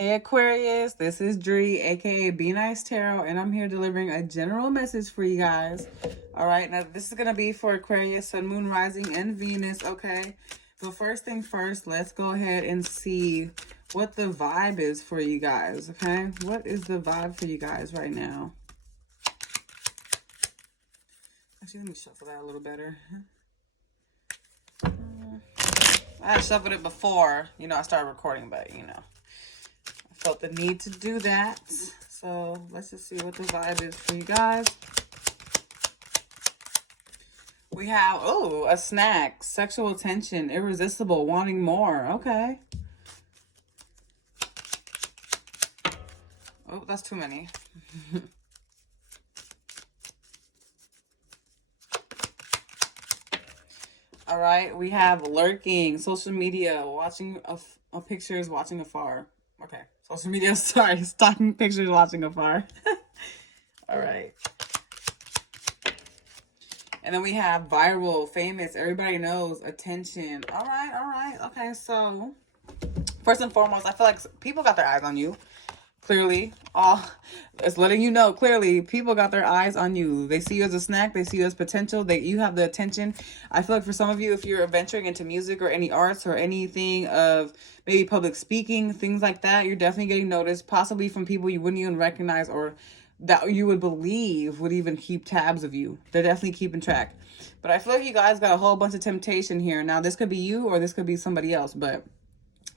Hey Aquarius, this is Dree, aka Be Nice Tarot, and I'm here delivering a general message for you guys. All right, now this is going to be for Aquarius, Sun, Moon, Rising, and Venus, okay? But first thing first, let's go ahead and see what the vibe is for you guys, okay? What is the vibe for you guys right now? Actually, let me shuffle that a little better. I had shuffled it before, I started recording, but, felt the need to do that. So let's just see what the vibe is for you guys. We have, a snack, sexual tension, irresistible, wanting more. Okay. Oh, that's too many. All right. We have lurking, social media, watching pictures, watching afar. Okay. Social media, sorry, stalking pictures, watching afar. All right. And then we have viral, famous, everybody knows, attention. All right. Okay, so first and foremost, I feel like people got their eyes on you. Clearly, it's letting you know, clearly, people got their eyes on you. They see you as a snack. They see you as potential. You have the attention. I feel like for some of you, if you're venturing into music or any arts or anything of maybe public speaking, things like that, you're definitely getting noticed, possibly from people you wouldn't even recognize or that you would believe would even keep tabs of you. They're definitely keeping track. But I feel like you guys got a whole bunch of temptation here. Now, this could be you or this could be somebody else, but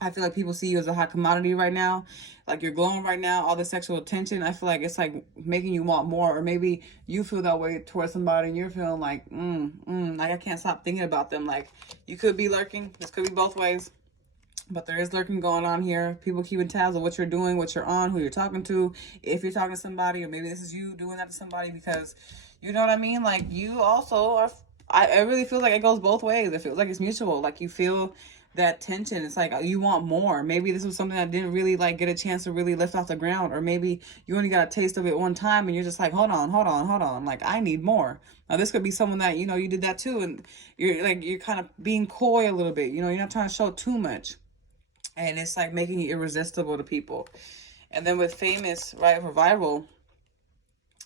I feel like people see you as a hot commodity right now. Like you're glowing right now, all the sexual attention. I feel like it's like making you want more. Or maybe you feel that way towards somebody and you're feeling like, like I can't stop thinking about them. Like you could be lurking. This could be both ways. But there is lurking going on here. People keeping tabs of what you're doing, what you're on, who you're talking to. If you're talking to somebody, or maybe this is you doing that to somebody because, you know what I mean? Like you also are, I really feel like it goes both ways. It feels like it's mutual. Like you feel that tension. It's like you want more. Maybe this was something that didn't really like get a chance to really lift off the ground, or maybe you only got a taste of it one time and you're just like, hold on, like I need more. Now this could be someone that you did that too, and you're kind of being coy a little bit. You're not trying to show too much, and it's like making you irresistible to people. And then with famous, right, for viral,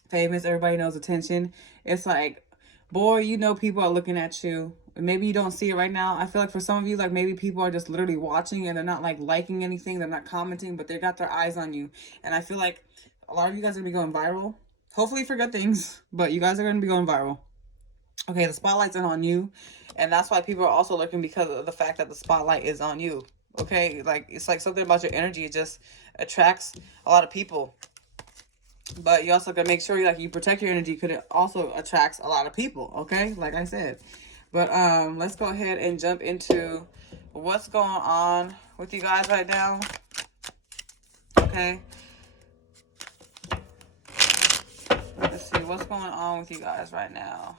famous, everybody knows attention. It's like, boy, people are looking at you. Maybe you don't see it right now. I feel like for some of you, like maybe people are just literally watching and they're not like liking anything. They're not commenting, but they got their eyes on you. And I feel like a lot of you guys are going to be going viral. Hopefully for good things, but you guys are going to be going viral. Okay, the spotlight's on you. And that's why people are also looking, because of the fact that the spotlight is on you. Okay, like it's like something about your energy. It just attracts a lot of people. But you also gotta make sure you protect your energy, because it also attracts a lot of people. Okay, like I said. But let's go ahead and jump into what's going on with you guys right now. Okay. Let's see what's going on with you guys right now.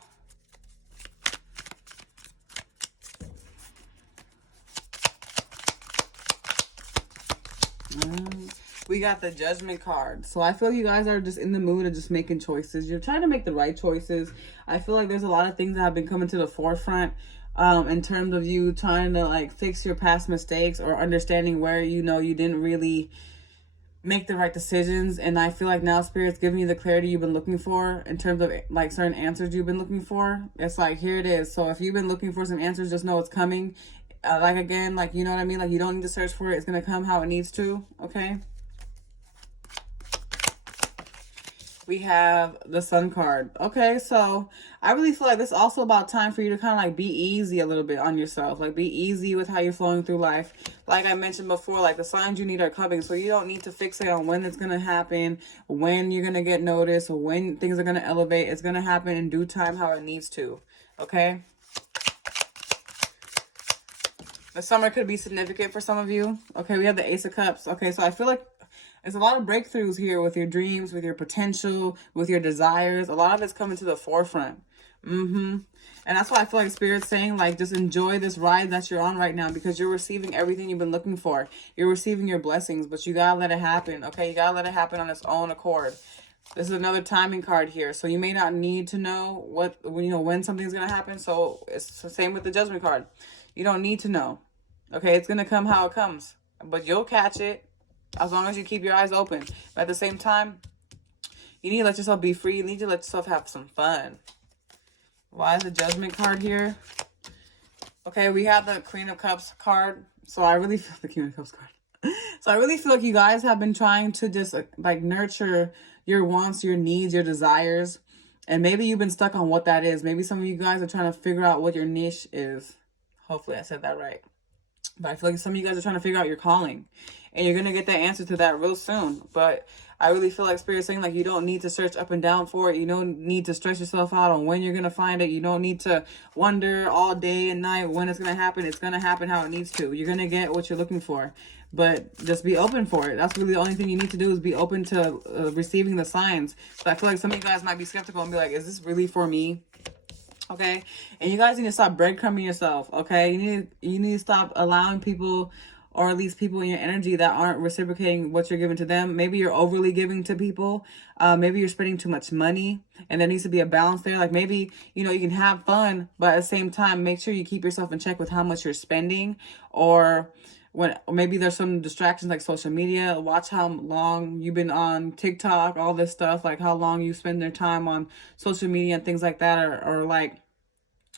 We got the Judgment card. So I feel you guys are just in the mood of just making choices. You're trying to make the right choices. I feel like there's a lot of things that have been coming to the forefront in terms of you trying to like fix your past mistakes, or understanding where you didn't really make the right decisions. And I feel like now Spirit's giving you the clarity you've been looking for in terms of like certain answers you've been looking for. It's like, here it is. So if you've been looking for some answers, just know it's coming. Again, like, you know what I mean? Like, you don't need to search for it. It's going to come how it needs to. Okay. We have the Sun card. Okay, so I really feel like this is also about time for you to kind of like be easy a little bit on yourself. Like be easy with how you're flowing through life. Like I mentioned before, like the signs you need are coming. So you don't need to fixate on when it's going to happen, when you're going to get noticed, or when things are going to elevate. It's going to happen in due time how it needs to. Okay? The summer could be significant for some of you. Okay, we have the Ace of Cups. Okay, so I feel like there's a lot of breakthroughs here with your dreams, with your potential, with your desires. A lot of it's coming to the forefront. And that's why I feel like Spirit's saying, like, just enjoy this ride that you're on right now, because you're receiving everything you've been looking for. You're receiving your blessings, but you gotta let it happen, okay? You gotta let it happen on its own accord. This is another timing card here. So you may not need to know when something's gonna happen. So it's the same with the Judgment card. You don't need to know. Okay, it's gonna come how it comes, but you'll catch it. as long as you keep your eyes open. But at the same time, you need to let yourself be free. You need to let yourself have some fun. Why is the Judgment card here? Okay, we have the Queen of Cups card. So I really feel the Queen of Cups card. So I really feel like you guys have been trying to just like nurture your wants, your needs, your desires. And maybe you've been stuck on what that is. Maybe some of you guys are trying to figure out what your niche is. Hopefully I said that right. But I feel like some of you guys are trying to figure out your calling. And you're going to get the answer to that real soon. But I really feel like Spirit's saying, like, you don't need to search up and down for it. You don't need to stress yourself out on when you're going to find it. You don't need to wonder all day and night when it's going to happen. It's going to happen how it needs to. You're going to get what you're looking for. But just be open for it. That's really the only thing you need to do, is be open to receiving the signs. So I feel like some of you guys might be skeptical and be like, is this really for me? Okay, and you guys need to stop breadcrumbing yourself. Okay, you need to stop allowing people, or at least people in your energy, that aren't reciprocating what you're giving to them. Maybe you're overly giving to people. Maybe you're spending too much money, and there needs to be a balance there. Like, maybe, you know, you can have fun, but at the same time, make sure you keep yourself in check with how much you're spending. Or maybe there's some distractions like social media. Watch how long you've been on TikTok, all this stuff, like how long you spend their time on social media and things like that, or like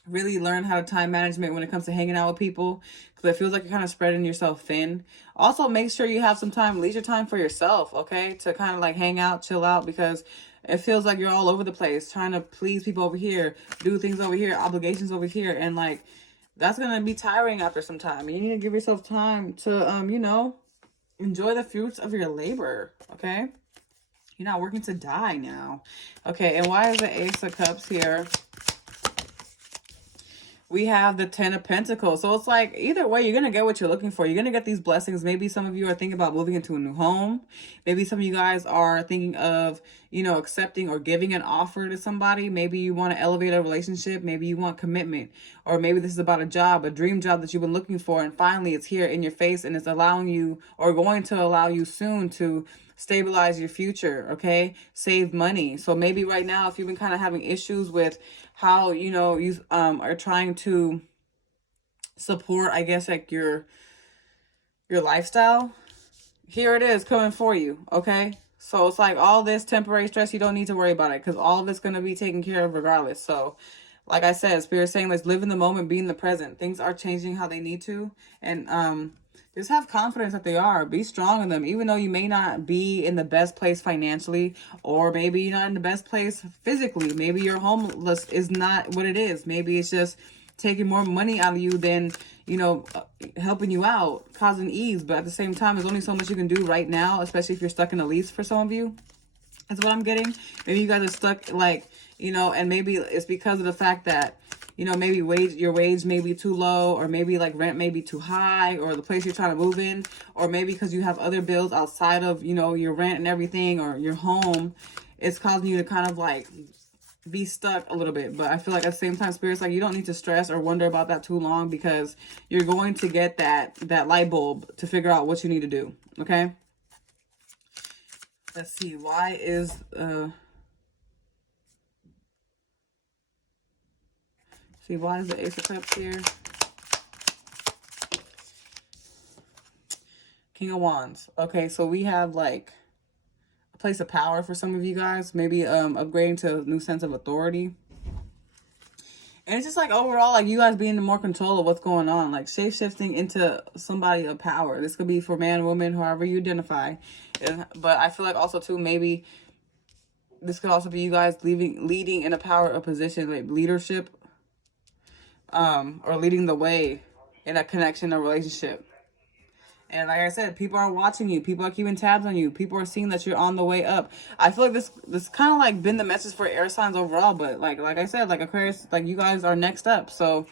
really learn how to time management when it comes to hanging out with people, because it feels like you're kind of spreading yourself thin. Also, make sure you have some time, leisure time for yourself, okay, to kind of like hang out, chill out, because it feels like you're all over the place trying to please people over here, do things over here, obligations over here, and like that's gonna be tiring after some time. You need to give yourself time to you know, enjoy the fruits of your labor. Okay, you're not working to die now. Okay, and why is the Ace of Cups here? We have the 10 of Pentacles. So it's like, either way, you're going to get what you're looking for. You're going to get these blessings. Maybe some of you are thinking about moving into a new home. Maybe some of you guys are thinking of, you know, accepting or giving an offer to somebody. Maybe you want to elevate a relationship. Maybe you want commitment. Or maybe this is about a job, a dream job that you've been looking for. And finally, it's here in your face, and it's allowing you, or going to allow you soon, to stabilize your future, okay? Save money. So maybe right now, if you've been kind of having issues with how, you know, you are trying to support, I guess, like your lifestyle, here it is coming for you, okay? So it's like all this temporary stress, you don't need to worry about it, because all of it's going to be taken care of regardless. So like I said, Spirit's saying, let's live in the moment, be in the present. Things are changing how they need to. And just have confidence that they are. Be strong in them, even though you may not be in the best place financially, or maybe you're not in the best place physically. Maybe your homeless is not what it is. Maybe it's just taking more money out of you than, you know, helping you out, causing ease. But at the same time, there's only so much you can do right now, especially if you're stuck in a lease for some of you. That's what I'm getting. Maybe you guys are stuck, like, you know, and maybe it's because of the fact that, you know, maybe your wage may be too low, or maybe like rent may be too high, or the place you're trying to move in, or maybe because you have other bills outside of, you know, your rent and everything, or your home, it's causing you to kind of like be stuck a little bit. But I feel like at the same time, Spirit's like, you don't need to stress or wonder about that too long, because you're going to get that light bulb to figure out what you need to do. Okay. Let's see. Why is why is the Ace of Cups here? King of Wands. Okay, so we have like a place of power for some of you guys. Maybe upgrading to a new sense of authority. And it's just like overall, like you guys being in more control of what's going on. Like shape-shifting into somebody of power. This could be for man, woman, however you identify. But I feel like also too, maybe this could also be you guys leading in a power of position, like leadership. Or leading the way in a connection or relationship. And like I said, people are watching you. People are keeping tabs on you. People are seeing that you're on the way up. I feel like this kind of like been the message for air signs overall. But like I said, like Aquarius, like you guys are next up. So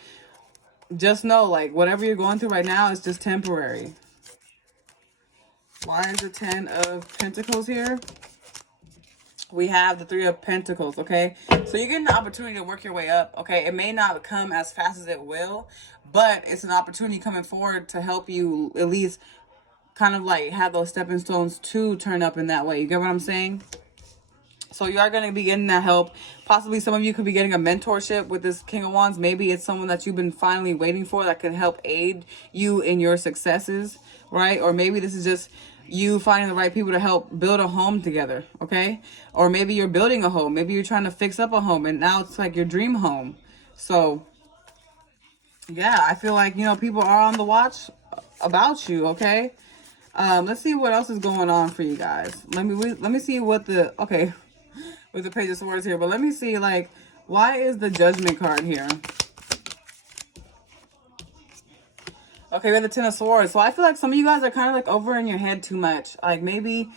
just know, like whatever you're going through right now is just temporary. Why is the 10 of Pentacles here? We have the 3 of Pentacles, okay? So you're getting the opportunity to work your way up, okay? It may not come as fast as it will, but it's an opportunity coming forward to help you at least kind of like have those stepping stones to turn up in that way. You get what I'm saying? So you are going to be getting that help. Possibly some of you could be getting a mentorship with this King of Wands. Maybe it's someone that you've been finally waiting for that can help aid you in your successes, right? Or maybe this is just you finding the right people to help build a home together, okay? Or maybe you're building a home. Maybe you're trying to fix up a home and now it's like your dream home. So, yeah, I feel like, you know, people are on the watch about you, okay? Let's see what else is going on for you guys. Let me see what the, okay, with the Page of Swords here, but let me see, like, why is the Judgment card here? Okay, we have the Ten of Swords. So I feel like some of you guys are kind of like over in your head too much. Like maybe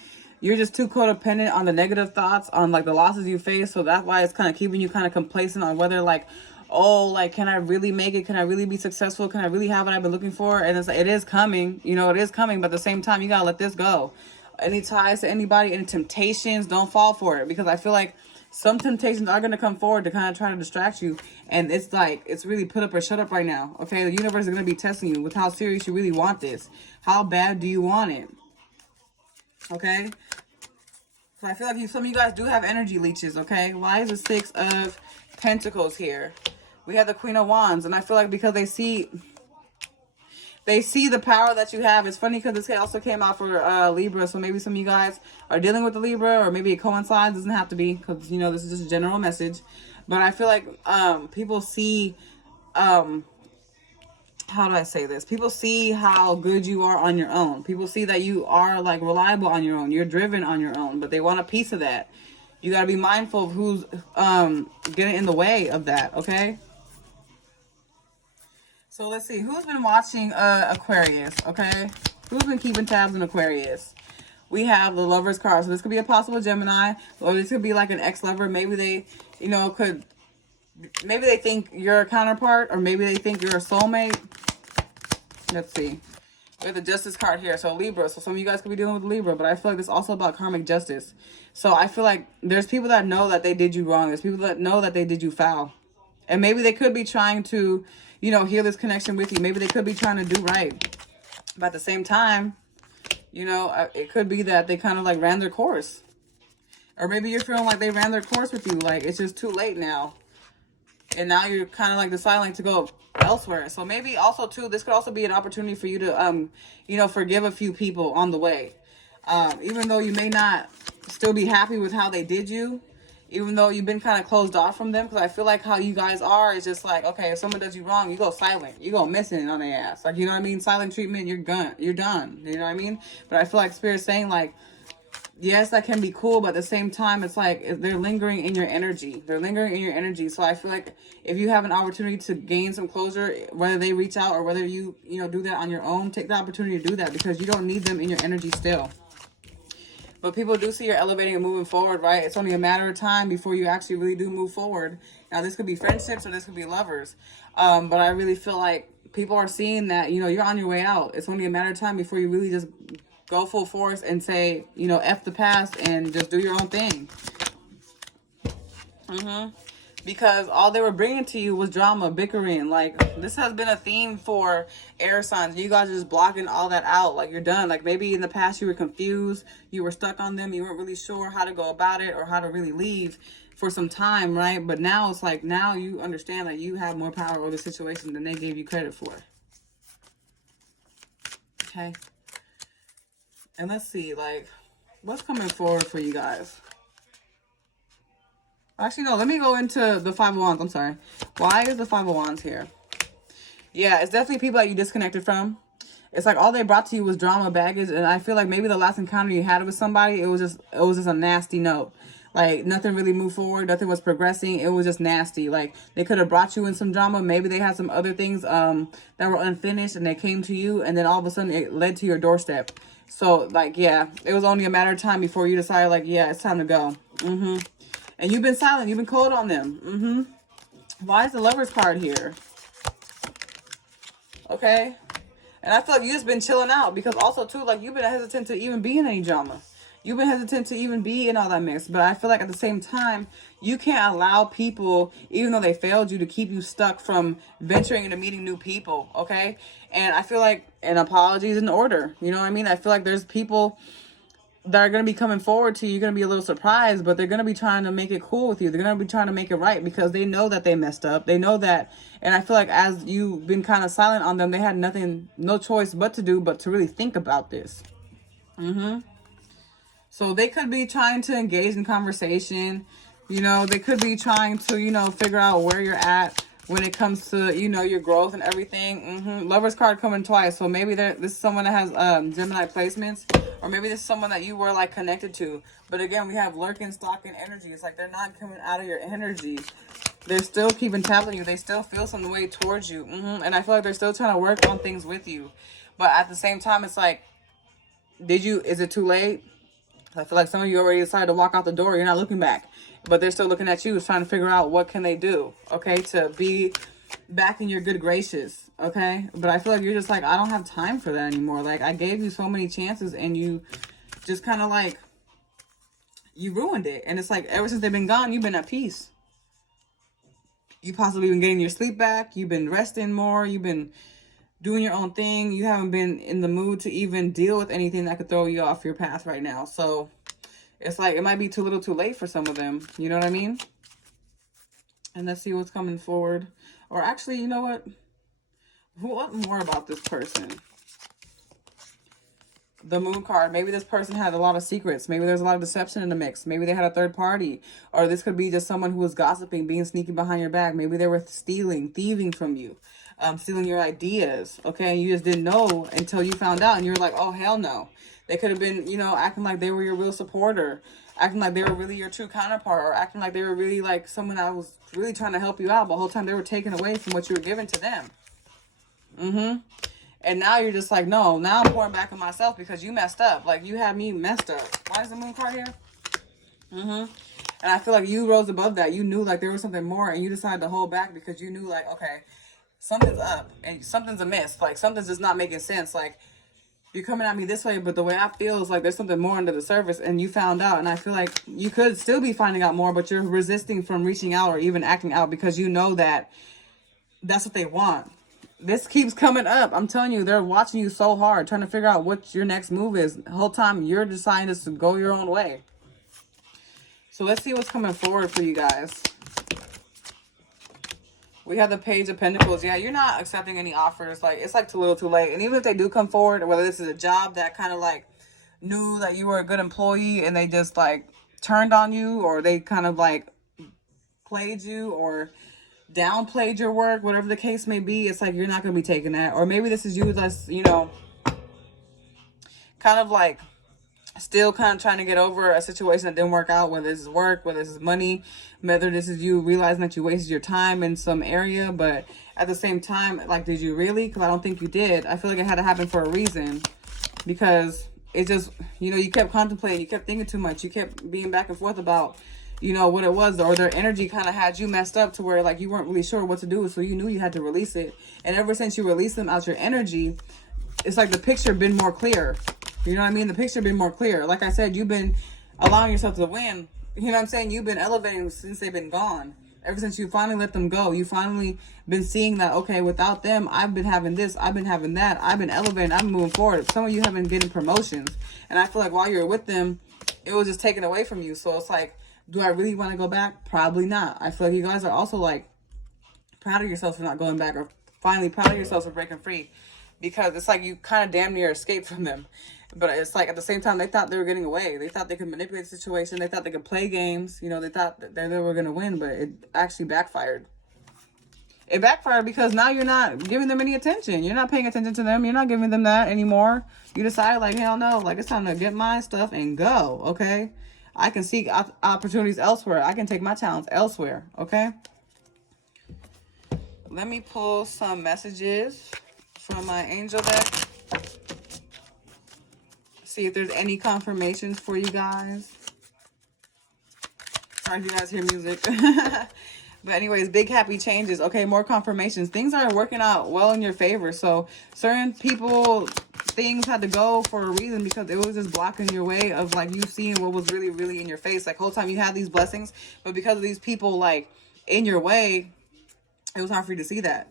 you're just too codependent on the negative thoughts, on like the losses you face. So that's why it's kind of keeping you kind of complacent on whether like, oh, like, can I really make it? Can I really be successful? Can I really have what I've been looking for? And it's like, it is coming, you know, it is coming. But at the same time, you got to let this go. Any ties to anybody, any temptations, don't fall for it. Because I feel like some temptations are going to come forward to kind of try to distract you. And it's like, it's really put up or shut up right now. Okay, the universe is going to be testing you with how serious you really want this. How bad do you want it? Okay. So I feel like some of you guys do have energy leeches, okay? Why is the Six of Pentacles here? We have the Queen of Wands. And I feel like because they see the power that you have. It's funny because this also came out for Libra. So maybe some of you guys are dealing with the Libra, or maybe it coincides. Doesn't have to be, because, you know, this is just a general message. But I feel like people see, how do I say this? People see how good you are on your own. People see that you are like reliable on your own. You're driven on your own, but they want a piece of that. You got to be mindful of who's getting in the way of that, okay? So let's see. Who's been watching Aquarius, okay? Who's been keeping tabs on Aquarius? We have the Lover's card. So this could be a possible Gemini, or this could be like an ex-lover. Maybe they, you know, maybe they think you're a counterpart, or maybe they think you're a soulmate. Let's see. We have the Justice card here. So Libra. So some of you guys could be dealing with Libra, but I feel like this is also about karmic justice. So I feel like there's people that know that they did you wrong. There's people that know that they did you foul. And maybe they could be trying to, you know, heal this connection with you. Maybe they could be trying to do right. But at the same time, you know, it could be that they kind of like ran their course. Or maybe you're feeling like they ran their course with you. Like it's just too late now. And now you're kind of like deciding to go elsewhere. So maybe also too, this could also be an opportunity for you to, you know, forgive a few people on the way. Even though you may not still be happy with how they did you. Even though you've been kind of closed off from them. Because I feel like how you guys are is just like, okay, if someone does you wrong, you go silent. You go missing on their ass. Like, you know what I mean? Silent treatment, you're done. You're done. You know what I mean? But I feel like Spirit's saying, like, yes, that can be cool. But at the same time, it's like they're lingering in your energy. They're lingering in your energy. So I feel like if you have an opportunity to gain some closure, whether they reach out or whether you know, do that on your own, take the opportunity to do that. Because you don't need them in your energy still. But people do see you're elevating and moving forward, right? It's only a matter of time before you actually really do move forward. Now, this could be friendships or this could be lovers. But I really feel like people are seeing that, you know, you're on your way out. It's only a matter of time before you really just go full force and say, you know, F the past and just do your own thing. Because all they were bringing to you was drama, bickering. Like, this has been a theme for air signs. You guys are just blocking all that out. Like, you're done. Like, maybe in the past you were confused. You were stuck on them. You weren't really sure how to go about it or how to really leave for some time, right? But now it's like, now you understand that you have more power over the situation than they gave you credit for. Okay? And let's see, like, what's coming forward for you guys? Actually, no, let me go into the Five of Wands. I'm sorry. Why is the Five of Wands here? Yeah, it's definitely people that you disconnected from. It's like all they brought to you was drama, baggage. And I feel like maybe the last encounter you had with somebody, it was just a nasty note. Like, nothing really moved forward. Nothing was progressing. It was just nasty. Like, they could have brought you in some drama. Maybe they had some other things that were unfinished and they came to you. And then all of a sudden it led to your doorstep. So, like, yeah, it was only a matter of time before you decided, like, yeah, it's time to go. And you've been silent. You've been cold on them. Why is the Lover's card here? Okay. And I feel like you've just been chilling out. Because also, too, like, you've been hesitant to even be in any drama. You've been hesitant to even be in all that mix. But I feel like at the same time, you can't allow people, even though they failed you, to keep you stuck from venturing into meeting new people. Okay. And I feel like an apology is in order. You know what I mean? I feel like there's people that are going to be coming forward to you. You're going to be a little surprised, but they're going to be trying to make it cool with you. They're going to be trying to make it right because they know that they messed up. They know that. And I feel like as you've been kind of silent on them, they had no choice but to really think about this. Mm-hmm. So they could be trying to engage in conversation. You know, they could be trying to, you know, figure out where you're at when it comes to, you know, your growth and everything. Lover's card coming twice. So maybe this is someone that has Gemini placements. Or maybe this is someone that you were, like, connected to. But again, we have lurking, stalking energy. It's like they're not coming out of your energy. They're still keeping tabs on you. They still feel some way towards you. And I feel like they're still trying to work on things with you. But at the same time, it's like, is it too late? I feel like some of you already decided to walk out the door. You're not looking back. But they're still looking at you, trying to figure out what can they do, okay, to be back in your good graces, okay? But I feel like you're just like, I don't have time for that anymore. Like, I gave you so many chances, and you just kind of like, you ruined it. And it's like, ever since they've been gone, you've been at peace. You possibly been getting your sleep back. You've been resting more. You've been doing your own thing. You haven't been in the mood to even deal with anything that could throw you off your path right now. So it's like, it might be too little too late for some of them. You know what I mean? And let's see what's coming forward. Or actually, you know what? What more about this person? The Moon card. Maybe this person had a lot of secrets. Maybe there's a lot of deception in the mix. Maybe they had a third party. Or this could be just someone who was gossiping, being sneaky behind your back. Maybe they were thieving from you. Stealing your ideas. Okay, you just didn't know until you found out. And you were like, oh, hell no. They could have been, you know, acting like they were your real supporter. Acting like they were really your true counterpart. Or acting like they were really like someone that was really trying to help you out. But the whole time they were taking away from what you were giving to them. And now you're just like, no, now I'm pouring back on myself because you messed up. Like, you had me messed up. Why is the Moon card here? And I feel like you rose above that. You knew, like, there was something more, and you decided to hold back because you knew, like, okay, something's up and something's amiss. Like, something's just not making sense. Like, you're coming at me this way, but the way I feel is like there's something more under the surface, and you found out. And I feel like you could still be finding out more, but you're resisting from reaching out or even acting out because you know that that's what they want. This keeps coming up. I'm telling you, they're watching you so hard, trying to figure out what your next move is. The whole time you're deciding to go your own way. So let's see what's coming forward for you guys. We have the Page of Pentacles. Yeah, you're not accepting any offers. Like, it's like too little too late. And even if they do come forward, whether this is a job that kind of like knew that you were a good employee and they just like turned on you, or they kind of like played you or downplayed your work, whatever the case may be, it's like you're not going to be taking that. Or maybe this is you that's, you know, kind of like still kind of trying to get over a situation that didn't work out, whether this is work, whether this is money, whether this is you realizing that you wasted your time in some area. But at the same time, like, did you really? Because I don't think you did. I feel like it had to happen for a reason, because it just, you know, you kept contemplating, you kept thinking too much, you kept being back and forth about, you know, what it was, or their energy kind of had you messed up to where, like, you weren't really sure what to do, so you knew you had to release it. And ever since you released them out your energy, it's like the picture been more clear. You know what I mean? The picture been more clear. Like I said, you've been allowing yourself to win. You know what I'm saying? You've been elevating since they've been gone. Ever since you finally let them go, you finally been seeing that, okay, without them, I've been having this, I've been having that, I've been elevating, I've been moving forward. Some of you have been getting promotions. And I feel like while you're with them, it was just taken away from you. So it's like, do I really want to go back? Probably not. I feel like you guys are also like proud of yourselves for not going back, or finally proud of yourselves for breaking free, because it's like you kind of damn near escaped from them. But it's like at the same time, they thought they were getting away. They thought they could manipulate the situation. They thought they could play games. You know, they thought that they were going to win, but it actually backfired. It backfired because now you're not giving them any attention. You're not paying attention to them. You're not giving them that anymore. You decided, like, hell no, like, it's time to get my stuff and go, okay? I can seek opportunities elsewhere. I can take my talents elsewhere, okay? Let me pull some messages from my angel deck. See if there's any confirmations for you guys. Sorry if you guys hear music. But anyways, big happy changes. Okay, more confirmations. Things are working out well in your favor. So certain people, things had to go for a reason, because it was just blocking your way of, like, you seeing what was really, really in your face. Like, whole time you had these blessings, but because of these people, like, in your way, it was hard for you to see that.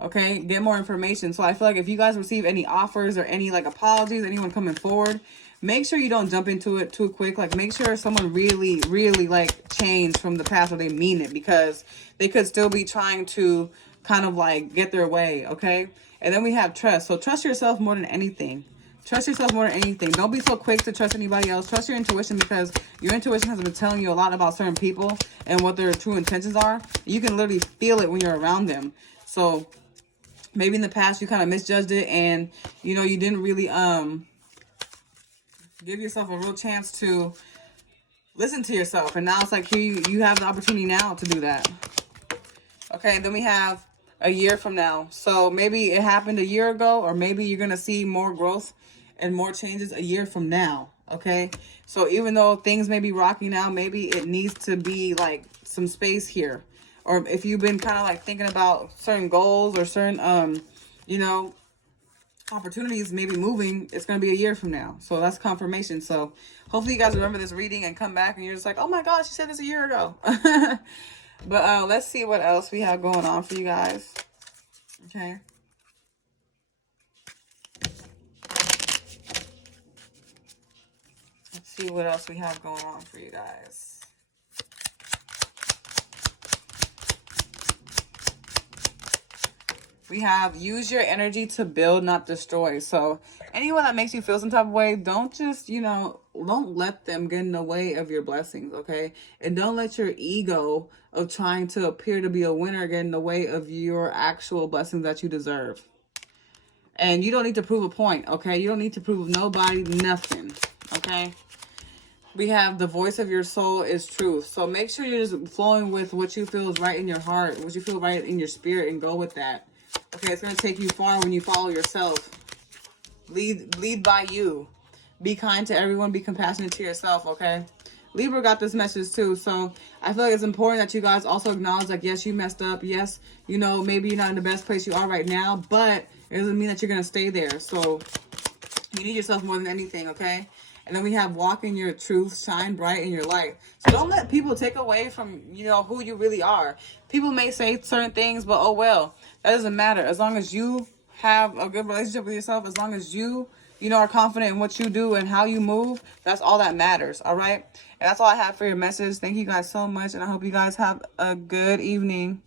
Okay, get more information. So I feel like if you guys receive any offers or any, like, apologies, anyone coming forward, make sure you don't jump into it too quick. Like, make sure someone really, really, like, changed from the past, or they mean it, because they could still be trying to kind of, like, get their way, okay? And then we have trust. So trust yourself more than anything. Trust yourself more than anything. Don't be so quick to trust anybody else. Trust your intuition, because your intuition has been telling you a lot about certain people and what their true intentions are. You can literally feel it when you're around them. So maybe in the past you kind of misjudged it, and you know, you didn't really give yourself a real chance to listen to yourself. And now it's like, here you have the opportunity now to do that. Okay, and then we have a year from now. So maybe it happened a year ago, or maybe you're going to see more growth and more changes a year from now. Okay, so even though things may be rocky now, maybe it needs to be like some space here. Or if you've been kind of like thinking about certain goals or certain, you know, opportunities maybe moving, it's going to be a year from now. So that's confirmation. So hopefully you guys remember this reading and come back and you're just like, oh my gosh, you said this a year ago. But let's see what else we have going on for you guys. Okay. Let's see what else we have going on for you guys. We have use your energy to build, not destroy. So anyone that makes you feel some type of way, don't just, you know, don't let them get in the way of your blessings, okay? And don't let your ego of trying to appear to be a winner get in the way of your actual blessings that you deserve. And you don't need to prove a point, okay? You don't need to prove nobody nothing, okay? We have the voice of your soul is truth. So make sure you're just flowing with what you feel is right in your heart, what you feel right in your spirit, and go with that. Okay, it's going to take you far when you follow yourself. Lead by you. Be kind to everyone. Be compassionate to yourself, okay? Libra got this message too. So I feel like it's important that you guys also acknowledge, like, yes, you messed up. Yes, you know, maybe you're not in the best place you are right now, but it doesn't mean that you're going to stay there. So you need yourself more than anything, okay? And then we have walk in your truth, shine bright in your light. So don't let people take away from, you know, who you really are. People may say certain things, but oh well. That doesn't matter. As long as you have a good relationship with yourself, as long as you know, are confident in what you do and how you move, that's all that matters, all right? And that's all I have for your message. Thank you guys so much, and I hope you guys have a good evening.